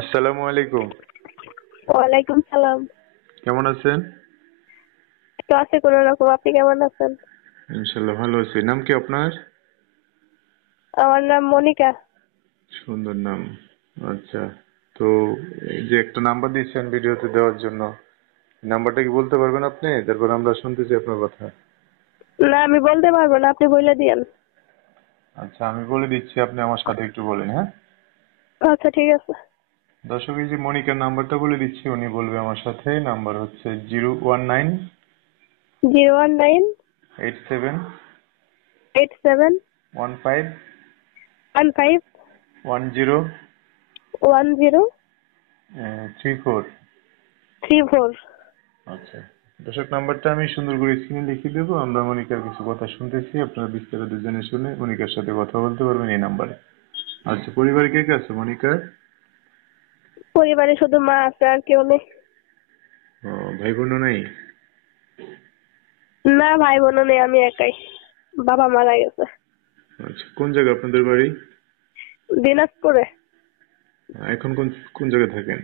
আসসালামু আলাইকুম। ওয়ালাইকুম সালাম। কেমন আছেন? তো আছে কোন রকম। আপনি কেমন আছেন? ইনশাল্লাহ ভালো আছি। নাম কি আপনার? আমার নাম মনিকা। সুন্দর নাম। আচ্ছা। তো এই যে একটা নাম্বার দিয়েছেন ভিডিওতে দেওয়ার জন্য, নাম্বারটা কি বলতে পারবেন আপনি? তারপর আমরা শুনতেছি আপনার কথা। না, আমি বলতে পারবো না, আপনি বলে দিয়েন। আচ্ছা, আমি বলে দিচ্ছি, আপনি আমার সাথে একটু বলেন, হ্যাঁ? আচ্ছা, ঠিক আছে। দর্শক, এই যে মনিকার নাম্বারটা বলে দিচ্ছি, উনি বলবে আমার সাথে। নাম্বার হচ্ছে 019 019 87 87 15 15 10 10 34। 34। আচ্ছা, দর্শক, নাম্বারটা আমি সুন্দর করে স্ক্রিনে লিখে দেবো। আমরা মনিকার কিছু কথা শুনতেছি, আপনারা বিস্তারিত জেনে শুনে মনিকার সাথে কথা বলতে পারবেন এই নাম্বারে। আচ্ছা, পরিবারে কে কে আছে মনিকার? পরিবারে শুধু মা আছে, আর কেউ নেই। ও, ভাই বোনও নাই? না, ভাই বোনও নেই, আমি একাই। বাবা মারা গেছে। আচ্ছা, কোন জায়গা আপনাদের বাড়ি? দিনাজপুরে। এখন কোন কোন জায়গায় থাকেন?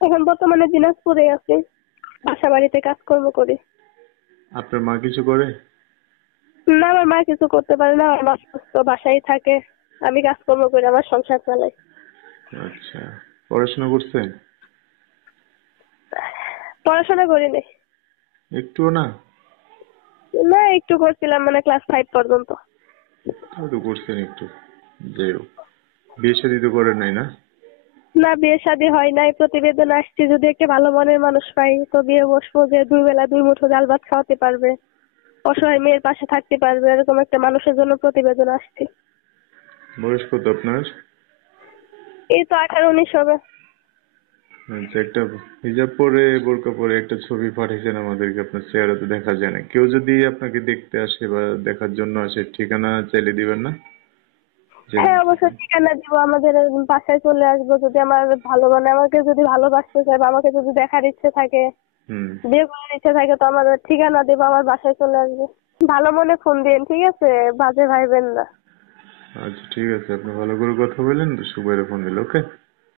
এখন বর্তমানে দিনাজপুরে আছি। বাসা বাড়িতে কাজকর্ম করি। আপনার মা কিছু করে? না, আমার মা কিছু করতে পারে না, আমার মা সুস্থ, বাসায় থাকে। আমি কাজকর্ম করে আমার সংসার চালাই। আচ্ছা, পড়াশোনা করছেন? পড়াশোনা করিনি। একটুও না? না, একটু করছিলাম, মানে ক্লাস 5 পর্যন্ত। তাও তো করছেন একটু। যাই হোক, বিয়ে শাদী তো করেন নাই না? না, বিয়ে শাদী হয় নাই। প্রতিবেদন আসছে, যদি একটা ভালো মনের মানুষ পাই তো বিয়ে বসবো, যে 2 বেলা 2 মুঠো ডাল ভাত খাওয়াতে পারবে, অসহায় মেয়ের পাশে থাকতে পারবে, এরকম একটা মানুষের জন্য প্রতিবেদন আসছে। বয়স কত আপনার? এই তো 18-19 হবে। আচ্ছা, একটা হিজাব পরে বোরকা পরে একটা ছবি পাঠিয়েছেন আমাদেরকে, আপনার চেহারা তো দেখা যায় না। কেউ যদি আপনাকে দেখতে আসে বা দেখার জন্য আসে, ঠিকানা চাইলে দিবেন না? যেখানে হ্যাঁ, থাকেন। অবশ্যই ঠিকানা দিব। আমাদের বাসায় চলে আসবো, যদি আমার ভালো মানে আমাকে যদি ভালোবাসতে চায় বা আমাকে যদি দেখার ইচ্ছে থাকে, হুম। বিয়ে করার ইচ্ছে থাকে, তো আমাদের ঠিকানা দেবো, আমার বাসায় চলে আসবে। ভালো মনে ফোন দিন, ঠিক আছে? বাজে ভাইবেন না। আচ্ছা, ঠিক আছে, আপনি ভালো করে কথা বললেন তো, সুবাইরে ফোন দিল, ওকে?